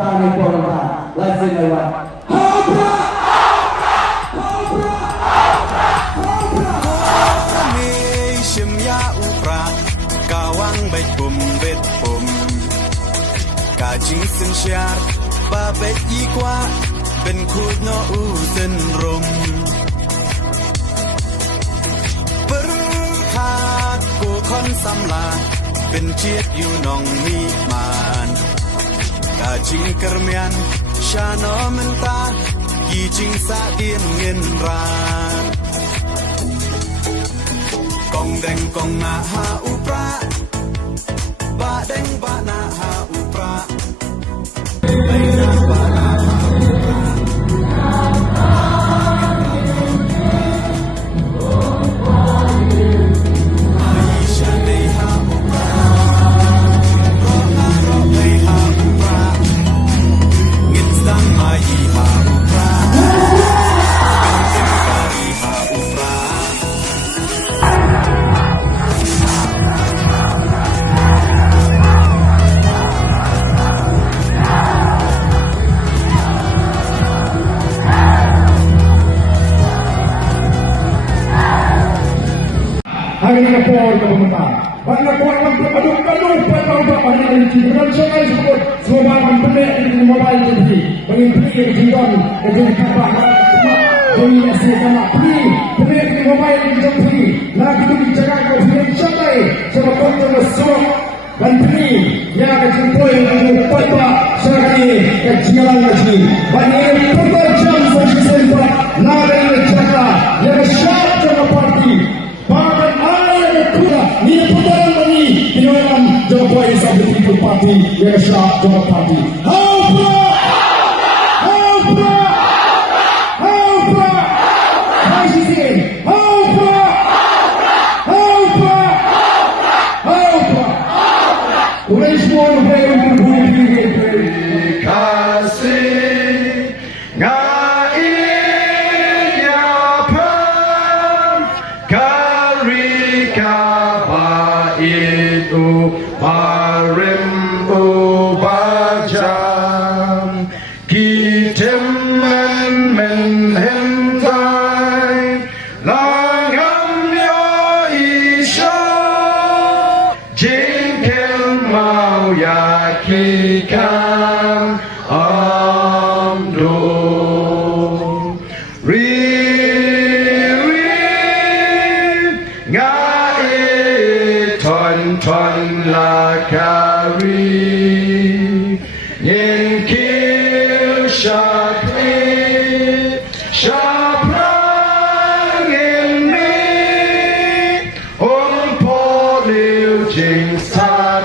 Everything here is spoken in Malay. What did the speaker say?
pertahanan Polda. Let's sing it one. Cobra! Cobra! Cobra! Cobra Nation ya upra kawang bet bum kajing sen syar babet ikwa ben kud no usen rum berkat ku kon samla ben chiet yu nong mi man kajing kermian shano menta kijing sa diem ngin ran kong deng kong na ha upra ba deng ba na ha upra baina ba na ha upra Aisha dei ha upra ro dei ha upra ngit stang mai ha upra kang pari ha upra Hari ini Polri pemerintah, banyak orang berkadu-kadu pada beberapa hari ini. Dengan saya sebut semua pembeli di mobile TV, pembeli di Jidon, jadi kapal, jadi nasi sama pembeli di mobile TV, lagi tu dijaga kau pilih capai, sebab kau termasuk dan pembeli yang kejemput yang berapa sekali kejilan lagi. Banyak pekerjaan sosial sempat, nada yang jaga, yang syak jaga parti. Ni putaran ini pilihan Jokowi sampai itu parti yang syak Jokowi parti. Haupra, haupra, haupra, haupra, haupra, haupra, haupra. Udah semua orang berbuat kasih ngai ya pam karika itu parim ubajam kitem men hentai langam yo isha jingkel mau yakikan amdo Ton la kari yin kil shakri shaprang in me po liu jing sa